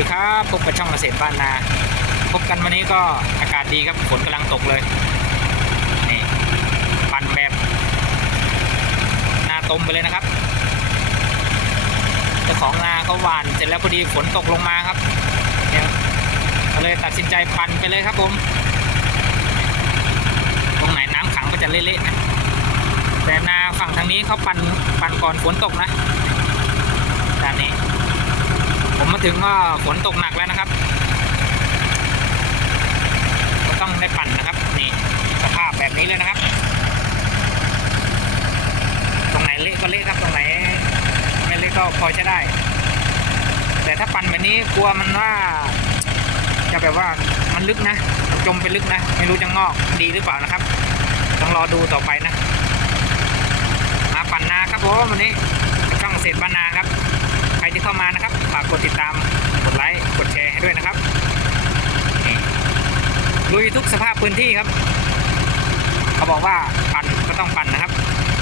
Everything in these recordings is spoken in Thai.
ดีครับพบกับช่องเกษตรบ้านนา พบกันวันนี้ก็อากาศดีครับฝนกำลังตกเลยนี่ปั่นแบบนาตมไปเลยนะครับเจ้าของนาเขาหวานเสร็จแล้วพอดีฝนตกลงมาครับเนี่ยก็เลยตัดสินใจปั่นไปเลยครับผมตรงไหนน้ำขังก็จะเละๆนะแต่นาฝั่งทางนี้เขาปั่นปั่นก่อนฝนตกนะ ผมมาถึงก็ฝนตกหนักแล้วนะครับ ก็ต้องได้ปั่นนะครับ นี่สภาพแบบนี้เลยนะครับ ตรงไหนเละก็เละครับ ตรงไหนไม่เละก็พอใช้ได้ แต่ถ้าปั่นแบบนี้กลัวมันว่า จะแบบว่ามันลึกนะจมไปลึกนะ ไม่รู้จะงอกดีหรือเปล่านะครับ ต้องรอดูต่อไปนะมาปั่นนาครับผมวันนี้ช่องเกษตรบ้านนาครับ ใครที่เข้ามานะครับฝากกดติดตามกดไลค์กดแชร์ให้ด้วยนะครับลุยทุกสภาพพื้นที่ครับ เขาบอกว่าปั่นก็ต้องปั่นนะครับ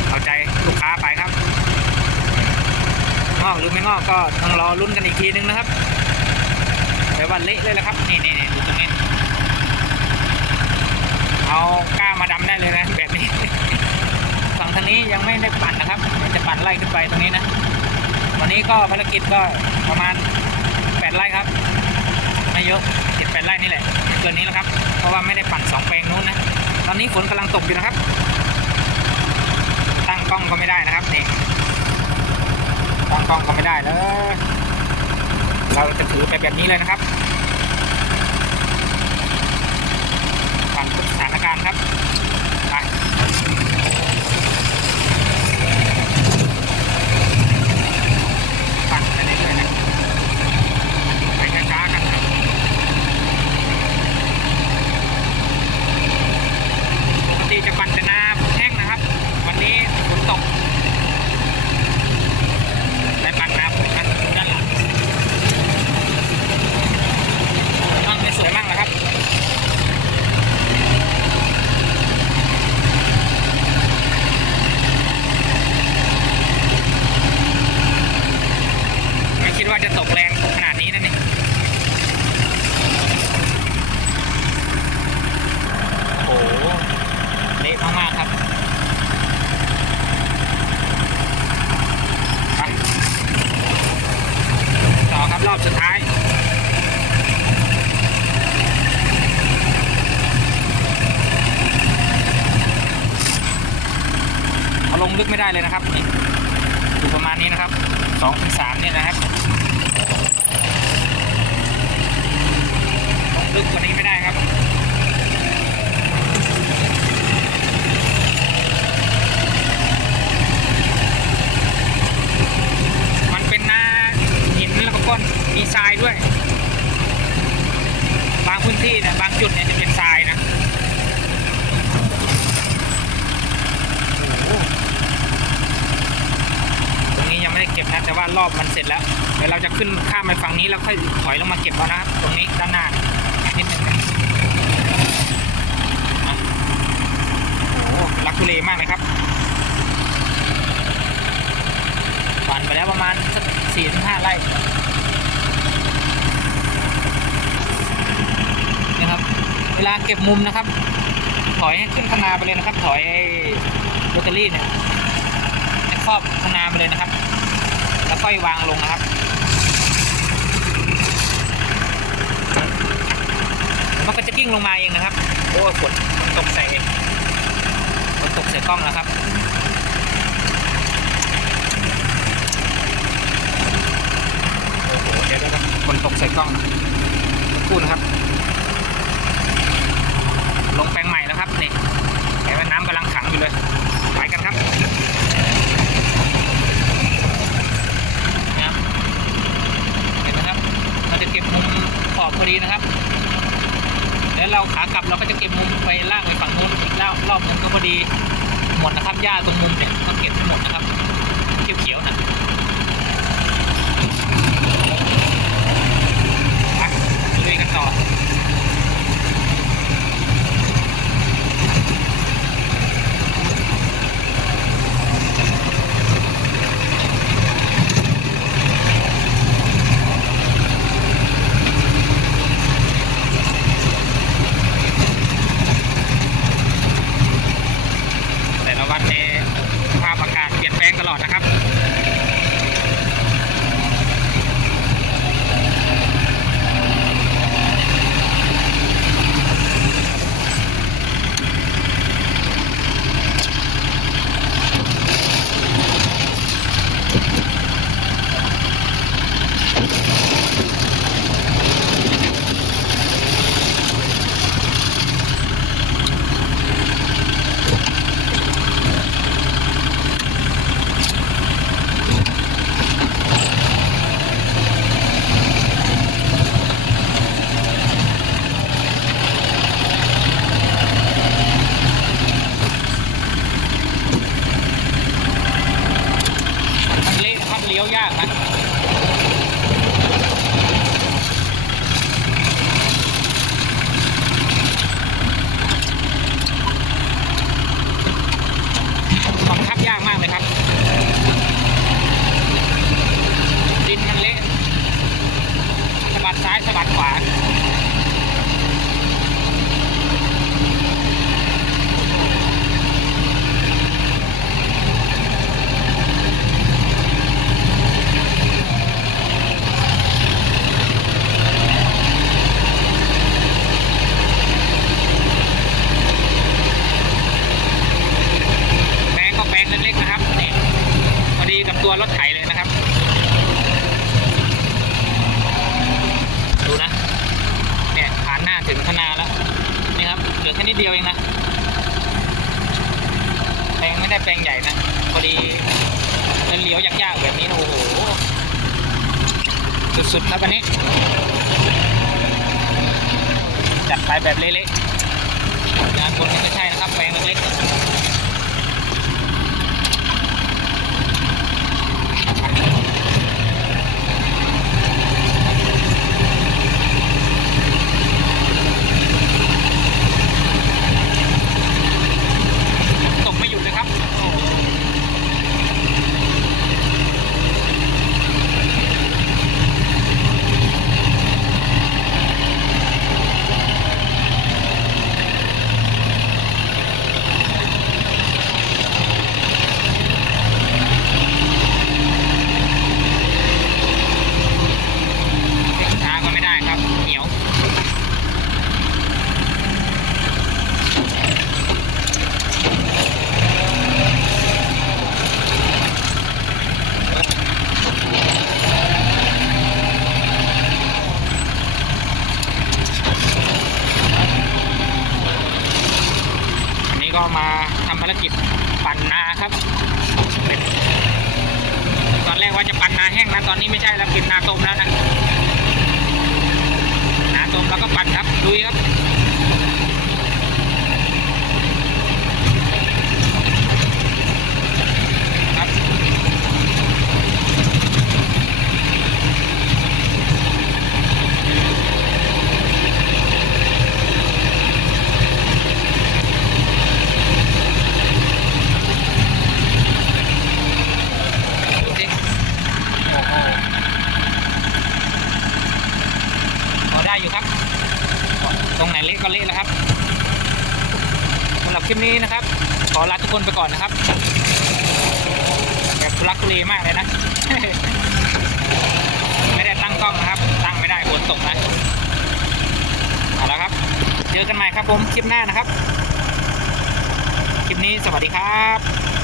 เอาใจลูกค้าไปครับ งอกหรือไม่งอกก็ต้องรอลุ้นกันอีกทีนึงนะครับแต่ว่าเละเลยละครับนี่นี่นี่ดูตรงนี้เอาก้ามาดำได้เลยนะแบบนี้ฝั่งทางนี้ยังไม่ได้ปั่นนะครับจะปั่นไล่ขึ้นไปตรงนี้นะ วันนี้ก็ภารกิจก็ประมาณแปดไร่ครับ ไม่เยอะเจ็ดแปดไร่นี่แหละเกินนี้แล้วครับ เพราะว่าไม่ได้ปั่นสองแปลงนู้นนะ ตอนนี้ฝนกำลังตกอยู่นะครับ ตั้งกล้องก็ไม่ได้นะครับนี่ตั้งกล้องก็ไม่ได้เลยเราจะถือไปแบบนี้เลยนะครับปั่นทุกสถานการณ์ครับไป ปั่นไปเรื่อยๆนะไปช้าๆกันนะปกติจะปั่นแต่นาแห้งนะครับ วันนี้ฝนตกได้ปั่นนาฝนนะดูด้านหลังต้นไม่สวยมากนะครับ ไม่คิดว่าจะตกแรงขนาดนี้นะนี่โอ้โหเละมากๆครับไปต่อครับรอบสุดท้าย เอา ลงลึกไม่ได้เลยนะครับอยู่ประมาณนี้นะครับสองถึงสามเนี่ยนะครับลงลึกกว่านี้ไม่ได้ครับมันเป็นหน้าหินแล้วก็ก้อนมีทรายด้วย บางพื้นที่เนี่ยบางจุดเนี่ยจะเป็นทรายนะโอ้โหตรงนี้ยังไม่ได้ เก็บนะแต่ว่ารอบมันเสร็จแล้วเดี๋ยวเราจะขึ้นข้ามไปฝั่งนี้แล้วค่อยถอยลงมาเก็บเอานะตรงนี้ด้านหน้านิดนึงโอ้โหรักทุเลมากเลยครับปั่นไปแล้วประมาณสักสี่ถึงห้าไร่นะครับ เวลาเก็บมุมนะครับ ถอยให้ขึ้นข้างนาไปเลยนะครับ ถอยไอ้โรตารี่เนี่ยให้ครอบข้างนาไปเลยนะครับ ค่อยวางลงนะครับมันก็จะกิ้งลงมาเองนะครับ โอ้ฝนตกใส่ฝนตกใส่กล้องแล้วครับโอ้โหเดี๋ยวเดี๋ยวเดี๋ยวฝนตกใส่กล้องคู่นะครับ ลงแปลงใหม่แล้วครับนี่เห็นว่าน้ำกำลังขังอยู่เลย ไปกันครับนะครับเห็นไหมครับ เราจะเก็บมุมขอบพอดีนะครับ เราขากลับ เราก็จะเก็บมุมไปล่างไปฝั่งนู้นอีกรอบรอบหนึงก็พอดีหมดนะครับหญ้าตรงมุมเนี่ยก็เก็บห้หมดนะครับเขียวๆนะไปลุยกันต่อ นะครับ แปลงใหญ่นะพอดีเลี้ยวยากๆแบบนี้นะโอ้โหสุดๆครับวันนี้ จัดไปแบบเละๆงานบนมันก็ใช่นะครับแปลงเล็กๆ ตกไม่หยุดเลยครับ เร่งช้าก็ไม่ได้ครับ เหนียว อันนี้ ก็มาทำภารกิจปั่นนาครับ ตอนแรกว่าจะปั่นนาแห้งนะตอนนี้ไม่ใช่แล้วเป็นนาต้มแล้วนะ นาต้มแล้วก็ปั่นครับดูยครับครับ ดูสิโอ้โหพอได้อยู่ครับ ตรงไหนเละก็เละแล้วครับสำหรับคลิปนี้นะครับ ข อลาทุกคนไปก่อนนะครับแบบรักทุเลมากเลยนะ ไม่ได้ตั้งกล้องนะครับ ตั้งไม่ได้ฝนตกนะเอาละครับ เจอกันใหม่ครับผมคลิปหน้านะครับ คลิปนี้สวัสดีครับ